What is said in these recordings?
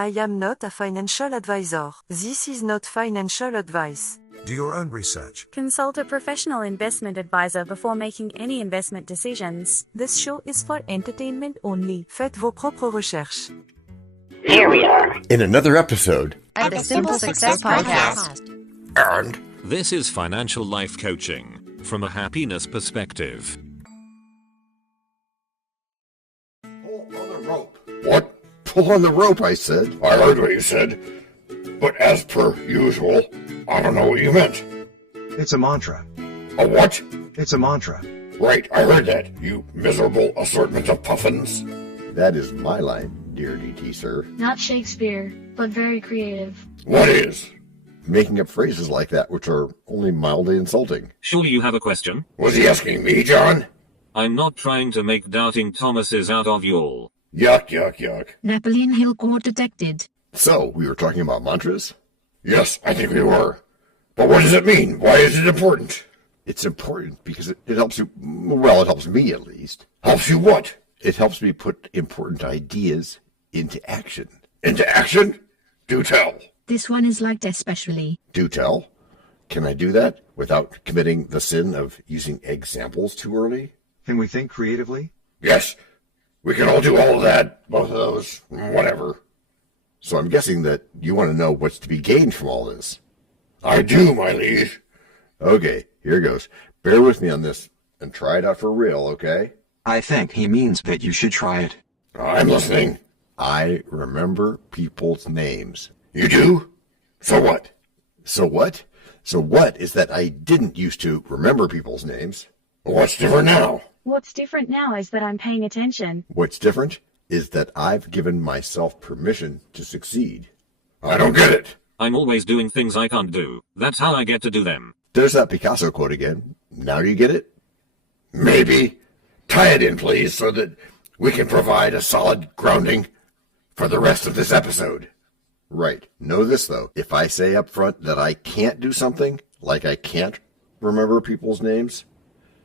I am not a financial advisor. This is not financial advice. Do your own research. Consult a professional investment advisor before making any investment decisions. This show is for entertainment only. Faites vos propres recherches. Here we are in another episode of the Simple Success Podcast. And this is financial life coaching from a happiness perspective. Pull on the rope. What? Pull on the rope, I said. I heard what you said, but as per usual, I don't know what you meant. It's a mantra. A what? It's a mantra. Right, I heard that, you miserable assortment of puffins. That is my line, dear DT sir. Not Shakespeare, but very creative. What is? Making up phrases like that which are only mildly insulting. Surely you have a question? Was he asking me, John? I'm not trying to make doubting Thomases out of you all. Yuck, yuck, yuck. Napoleon Hill Court detected. So, we were talking about mantras? Yes, I think we were. But what does it mean? Why is it important? It's important because it helps you, well, it helps me at least. Helps you what? It helps me put important ideas into action. Into action? Do tell. This one is liked especially. Do tell? Can I do that without committing the sin of using examples too early? Can we think creatively? Yes, we can all do all of that, both of those, whatever. So I'm guessing that you want to know what's to be gained from all this. I do, my liege. Okay, here goes. Bear with me on this and try it out for real, okay? I think he means that you should try it. I'm listening. I remember people's names. You do? So what? So what? So what is that I didn't used to remember people's names. What's different now? What's different now is that I'm paying attention. What's different is that I've given myself permission to succeed. I don't get it. I'm always doing things I can't do. That's how I get to do them. There's that Picasso quote again. Now you get it? Maybe. Tie it in, please, so that we can provide a solid grounding for the rest of this episode. Right. Know this, though. If I say up front that I can't do something, like I can't remember people's names,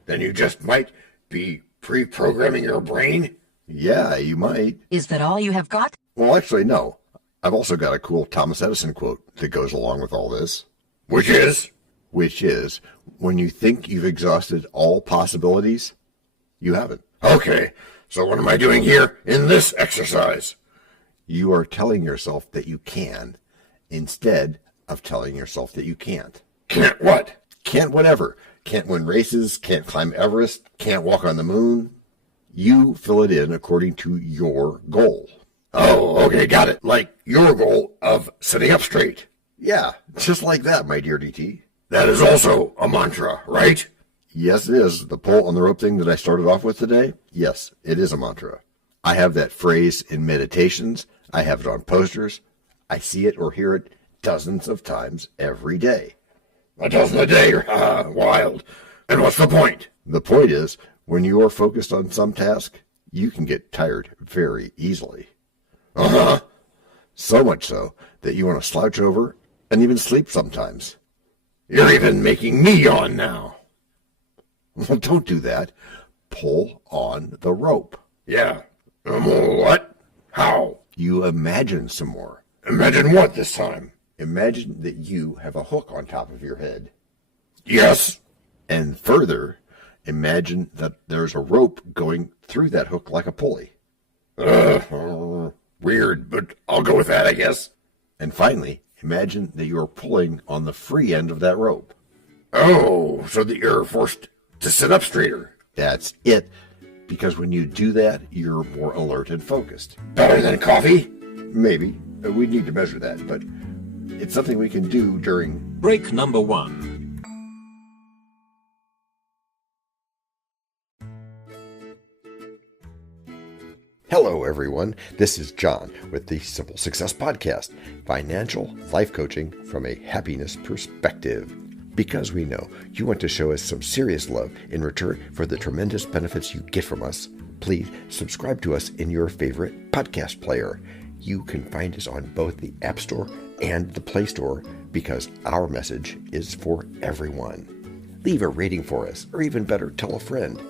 then you just might be pre-programming your brain? Yeah, you might. Is that all you have got? Well, actually, no. I've also got a cool Thomas Edison quote that goes along with all this. Which is? Which is, when you think you've exhausted all possibilities, you haven't. Okay, so what am I doing here in this exercise? You are telling yourself that you can, instead of telling yourself that you can't. Can't what? Can't whatever. Can't win races, can't climb Everest, can't walk on the moon. You fill it in according to your goal. Oh, okay, got it. Like your goal of sitting up straight. Yeah, just like that, my dear DT. That is also a mantra, right? Yes, it is. The pull on the rope thing that I started off with today, yes, it is a mantra. I have that phrase in meditations. I have it on posters. I see it or hear it dozens of times every day. A dozen a day? Wild. And what's the point? The point is, when you are focused on some task, you can get tired very easily. Uh-huh. So much so that you want to slouch over and even sleep sometimes. You're even making me yawn now. Well, don't do that. Pull on the rope. Yeah. What? How? You imagine some more. Imagine what this time? Imagine that you have a hook on top of your head. Yes. And further, imagine that there's a rope going through that hook like a pulley. Weird, but I'll go with that, I guess. And finally, imagine that you are pulling on the free end of that rope. Oh, so that you're forced to sit up straighter. That's it. Because when you do that, you're more alert and focused. Better than coffee? Maybe. We need to measure that, but it's something we can do during break number 1. Hello, everyone. This is John with the Simple Success Podcast, financial life coaching from a happiness perspective. Because we know you want to show us some serious love in return for the tremendous benefits you get from us, please subscribe to us in your favorite podcast player. You can find us on both the App Store and the Play Store because our message is for everyone. Leave a rating for us, or even better, tell a friend.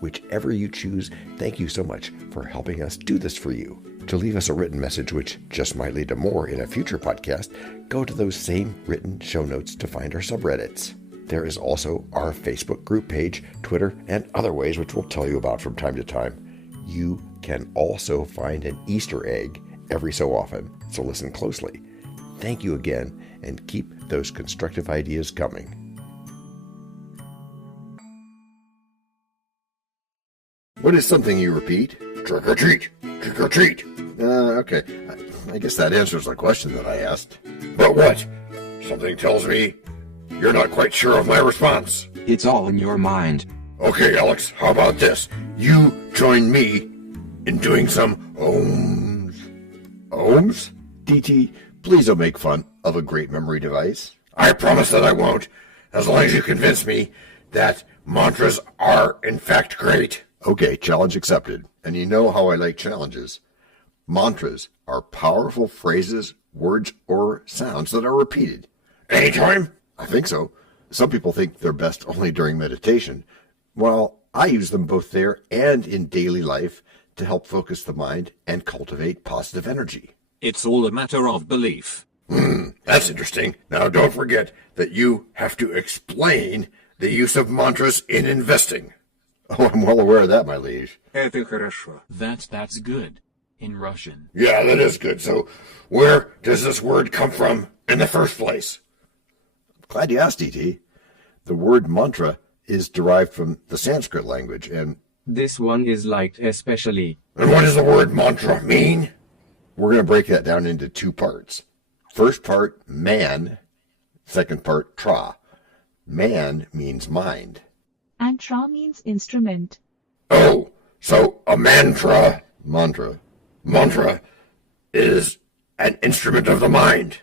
Whichever you choose, thank you so much for helping us do this for you. To leave us a written message, which just might lead to more in a future podcast, go to those same written show notes to find our subreddits. There is also our Facebook group page, Twitter, and other ways which we'll tell you about from time to time. You can also find an Easter egg every so often, so listen closely. Thank you again, and keep those constructive ideas coming. What is something you repeat? Trick or treat! Trick or treat! Okay. I guess that answers the question that I asked. But what? Something tells me you're not quite sure of my response. It's all in your mind. Okay, Alex, how about this? You join me in doing some ohms. Ohms? DT, please don't make fun of a great memory device. I promise that I won't, as long as you convince me that mantras are in fact great. Okay, challenge accepted. And you know how I like challenges. Mantras are powerful phrases, words, or sounds that are repeated. Anytime? I think so. Some people think they're best only during meditation. Well, I use them both there and in daily life to help focus the mind and cultivate positive energy. It's all a matter of belief. That's interesting. Now, don't forget that you have to explain the use of mantras in investing. Oh, I'm well aware of that, my liege. That's good. In Russian. Yeah, that is good. So, where does this word come from in the first place? Glad you asked, E.T. The word mantra is derived from the Sanskrit language, and... This one is liked especially. And what does the word mantra mean? We're going to break that down into two parts. First part, man. Second part, tra. Man means mind. And tra means instrument. Oh, so a mantra, mantra is an instrument of the mind.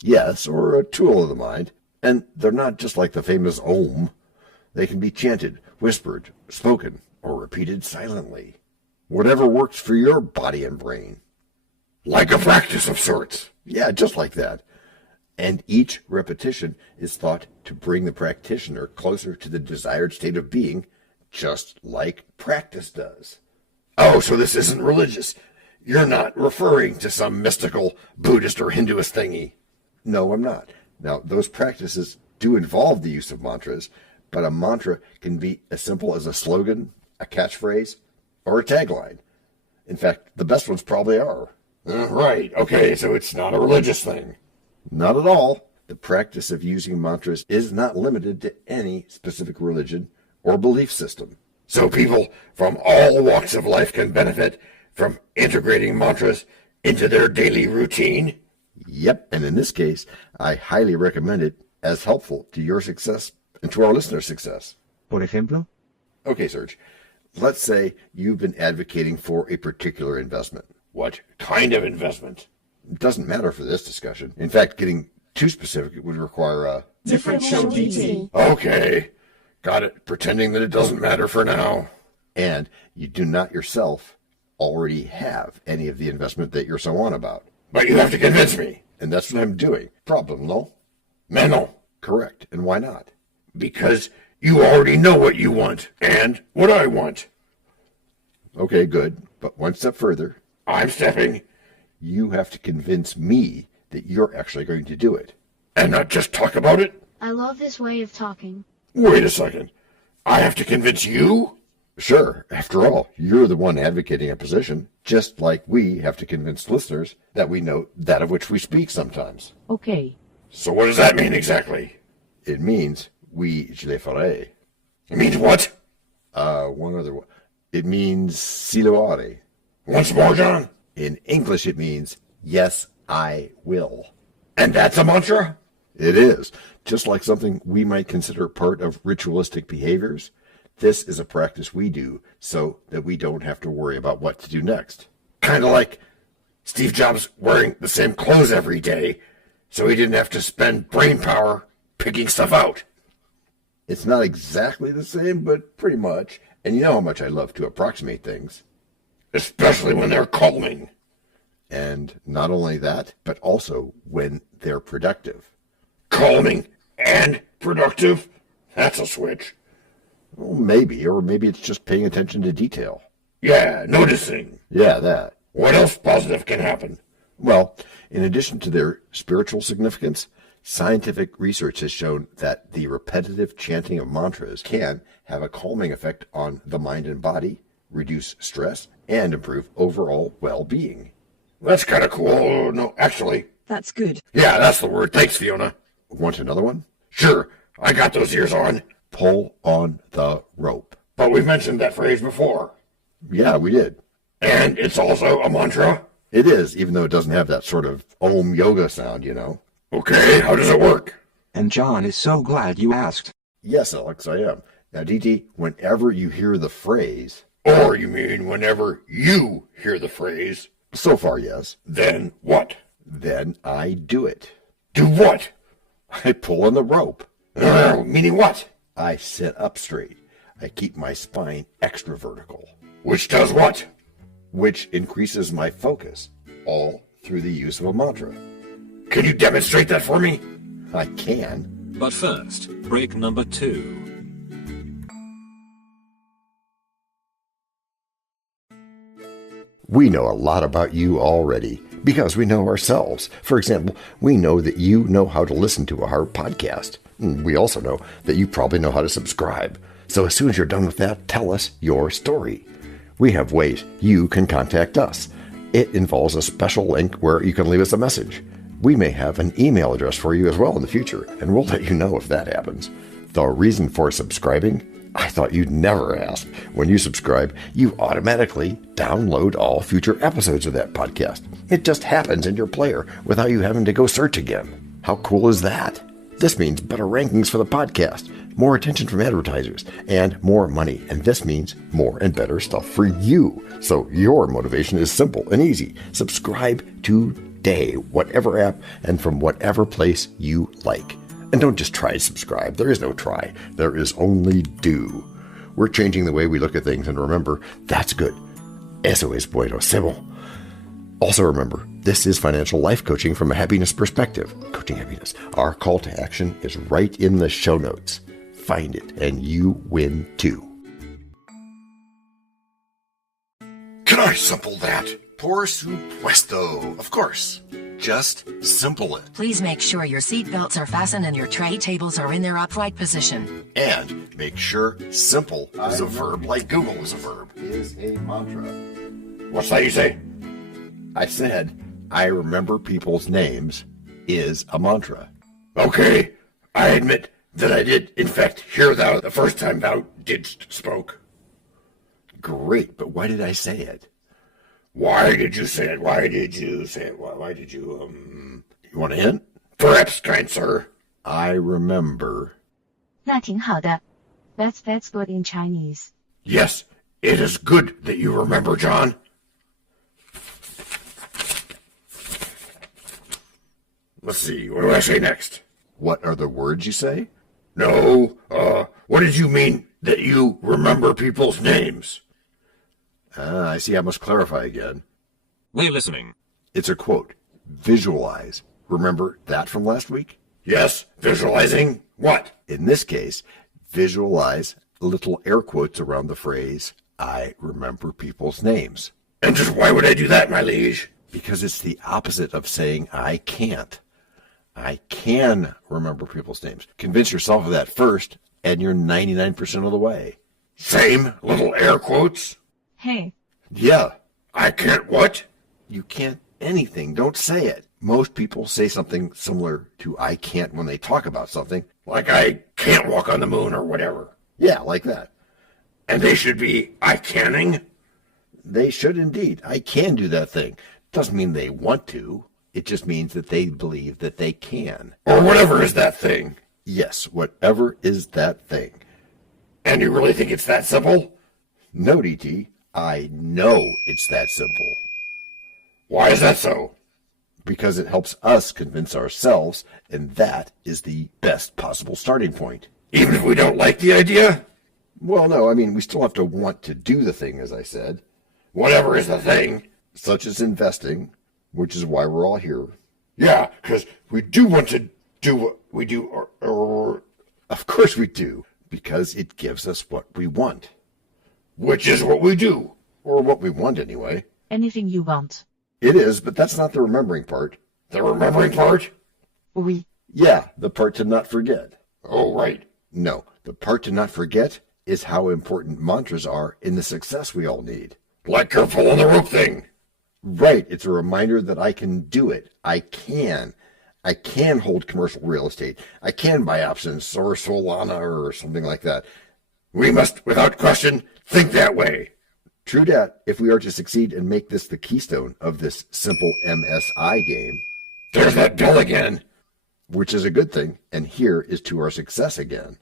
Yes, or a tool of the mind. And they're not just like the famous Om. They can be chanted, whispered, spoken, or repeated silently. Whatever works for your body and brain. Like a practice of sorts. Yeah, just like that. And each repetition is thought to bring the practitioner closer to the desired state of being, just like practice does. Oh, so this isn't religious. You're not referring to some mystical Buddhist or Hinduist thingy. No, I'm not. Now, those practices do involve the use of mantras, but a mantra can be as simple as a slogan, a catchphrase, or a tagline. In fact, the best ones probably are. Right, okay, so it's not a religious thing. Not at all. The practice of using mantras is not limited to any specific religion or belief system. So people from all walks of life can benefit from integrating mantras into their daily routine? Yep, and in this case, I highly recommend it as helpful to your success and to our listeners' success. Por ejemplo? Okay, Serge. Let's say you've been advocating for a particular investment. What kind of investment? It doesn't matter for this discussion. In fact, getting too specific would require a... Different show DT. Okay, got it. Pretending that it doesn't matter for now. And you do not yourself already have any of the investment that you're so on about. But you have to convince me. And that's what I'm doing. Problem, no? Mais non. Correct. And why not? Because you already know what you want and what I want. Okay, good. But one step further. I'm stepping. You have to convince me that you're actually going to do it. And not just talk about it? I love this way of talking. Wait a second. I have to convince you? Sure. After all, you're the one advocating a position, just like we have to convince listeners that we know that of which we speak sometimes. Okay. So what does that mean exactly? It means je le ferai. It means what? One other one. It means si lo haré. Once more, John. In English, it means yes, I will. And that's a mantra? It is. Just like something we might consider part of ritualistic behaviors, this is a practice we do so that we don't have to worry about what to do next. Kind of like Steve Jobs wearing the same clothes every day so he didn't have to spend brain power picking stuff out. It's not exactly the same, but pretty much. And you know how much I love to approximate things. Especially when they're calming. And not only that, but also when they're productive. Calming and productive? That's a switch. Well, maybe, or maybe it's just paying attention to detail. Yeah, noticing. Yeah, that. What else positive can happen? Well, in addition to their spiritual significance, scientific research has shown that the repetitive chanting of mantras can have a calming effect on the mind and body, reduce stress, and improve overall well-being. That's kind of cool. No, actually. That's good. Yeah, that's the word. Thanks, Fiona. Want another one? Sure. I got those ears on. Pull on the rope. But we've mentioned that phrase before. Yeah, we did. And it's also a mantra? It is, even though it doesn't have that sort of Om yoga sound, you know. Okay, how does it work? And John is so glad you asked. Yes, Alex, I am. Now, DT, whenever you hear the phrase... Or you mean whenever you hear the phrase? So far, yes. Then what? Then I do it. Do what? I pull on the rope. Meaning what? I sit up straight. I keep my spine extra vertical. Which does what? Which increases my focus, all through the use of a mantra. Can you demonstrate that for me? I can. But first, break number 2. We know a lot about you already because we know ourselves. For example, we know that you know how to listen to our podcast. We also know that you probably know how to subscribe. So as soon as you're done with that, tell us your story. We have ways you can contact us. It involves a special link where you can leave us a message. We may have an email address for you as well in the future, and we'll let you know if that happens. The reason for subscribing? I thought you'd never ask. When you subscribe, you automatically download all future episodes of that podcast. It just happens in your player without you having to go search again. How cool is that? This means better rankings for the podcast, more attention from advertisers, and more money. And this means more and better stuff for you. So your motivation is simple and easy. Subscribe today, whatever app and from whatever place you like. And don't just try to subscribe. There is no try. There is only do. We're changing the way we look at things, and remember, that's good. Eso es bueno, sebo. Also remember, this is financial life coaching from a happiness perspective. Coaching happiness. Our call to action is right in the show notes. Find it, and you win too. Can I simple that? Por supuesto. Of course. Just simple it. Please make sure your seat belts are fastened and your tray tables are in their upright position. And make sure simple is a verb like Google is a verb. Is a mantra. What's that you say? I said, I remember people's names is a mantra. Okay, I admit that I did, in fact, hear thou the first time thou didst spoke. Great, but why did I say it? Why did you say it? Why did you say it? Why did you, You want a hint? Perhaps, kind sir. I remember. 那挺好的. That's good in Chinese. Yes, it is good that you remember, John. Let's see, what do I say next? What are the words you say? No, what did you mean that you remember people's names? I see I must clarify again. We're listening. It's a quote. Visualize. Remember that from last week? Yes, visualizing what? In this case, visualize little air quotes around the phrase, I remember people's names. And just why would I do that, my liege? Because it's the opposite of saying I can't. I can remember people's names. Convince yourself of that first, and you're 99% of the way. Same little air quotes? Hey. Yeah. I can't what? You can't anything. Don't say it. Most people say something similar to I can't when they talk about something. Like I can't walk on the moon or whatever. Yeah, like that. And they should be I canning? They should indeed. I can do that thing. Doesn't mean they want to. It just means that they believe that they can. Or whatever is that thing. Yes, whatever is that thing. And you really think it's that simple? No, DT. I know it's that simple. Why is that so? Because it helps us convince ourselves, and that is the best possible starting point. Even if we don't like the idea? Well, no, I mean, we still have to want to do the thing, as I said. Whatever is the thing. Such as investing, which is why we're all here. Yeah, because we do want to do what we do, or... Of course we do, because it gives us what we want. Which is what we do. Or what we want, anyway. Anything you want. It is, but that's not the remembering part. The remembering part? Oui. Yeah, the part to not forget. Oh, right. No, the part to not forget is how important mantras are in the success we all need. Like careful on the rope thing. Right, it's a reminder that I can do it. I can hold commercial real estate. I can buy options or Solana or something like that. We must, without question, think that way. True dat, if we are to succeed and make this the keystone of this simple MSI game. There's that bell again. Which is a good thing, and here is to our success again.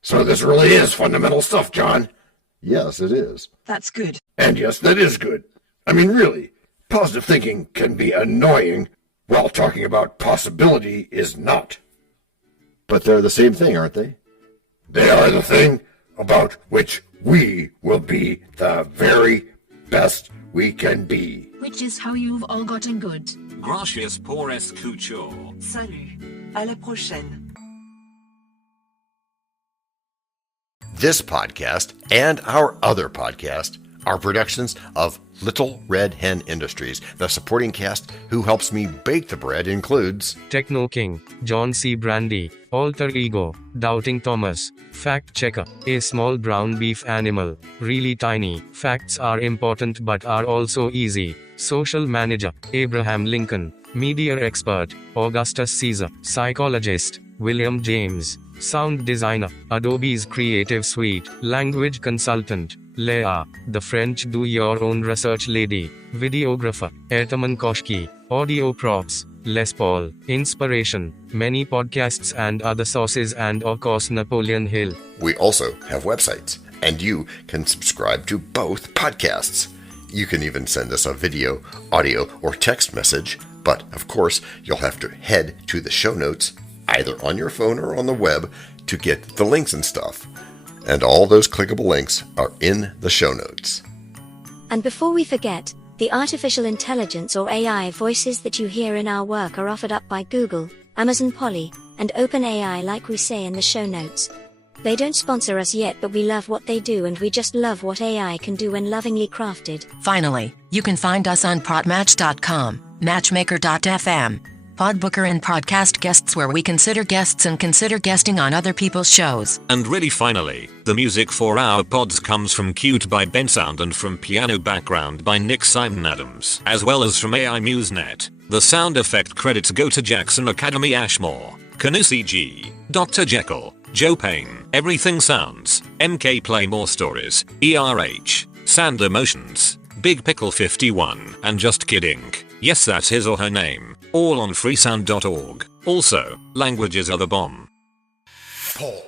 So this really is fundamental stuff, John. Yes, it is. That's good. And yes, that is good. I mean, really, positive thinking can be annoying, while talking about possibility is not. But they're the same thing, aren't they? They are the thing about which we will be the very best we can be. Which is how you've all gotten good. Gracias por escuchar. Salut. À la prochaine. This podcast and our other podcast are productions of Little Red Hen Industries. The supporting cast who helps me bake the bread includes Techno King, John Brandy, Alter Ego, Doubting Thomas, Fact Checker, a small brown beef animal, really tiny, facts are important but are also easy, Social Manager, Abraham Lincoln, Media Expert, Augustus Caesar, Psychologist, William James, Sound Designer, Adobe's Creative Suite, Language Consultant, Leah, the French do-your-own research lady, Videographer, Ertaman Koshki, Audio Props, Les Paul, Inspiration, many podcasts and other sources and of course Napoleon Hill. We also have websites, and you can subscribe to both podcasts. You can even send us a video, audio, or text message, but of course you'll have to head to the show notes, either on your phone or on the web, to get the links and stuff. And all those clickable links are in the show notes. And before we forget, the artificial intelligence or AI voices that you hear in our work are offered up by Google, Amazon Polly, and OpenAI like we say in the show notes. They don't sponsor us yet, but we love what they do and we just love what AI can do when lovingly crafted. Finally, you can find us on protmatch.com, matchmaker.fm, Podbooker and Podcast Guests, where we consider guests and consider guesting on other people's shows. And really finally, the music for our pods comes from Cute by Ben Sound and from Piano Background by Nick Simon Adams, as well as from AI MuseNet. The sound effect credits go to Jackson Academy Ashmore, Canusi G, Dr. Jekyll, Joe Payne, Everything Sounds, MK Play More Stories, ERH, Sand Emotions, Big Pickle 51, and Just Kidding. Yes, that's his or her name. All on freesound.org. Also, languages are the bomb. Paul.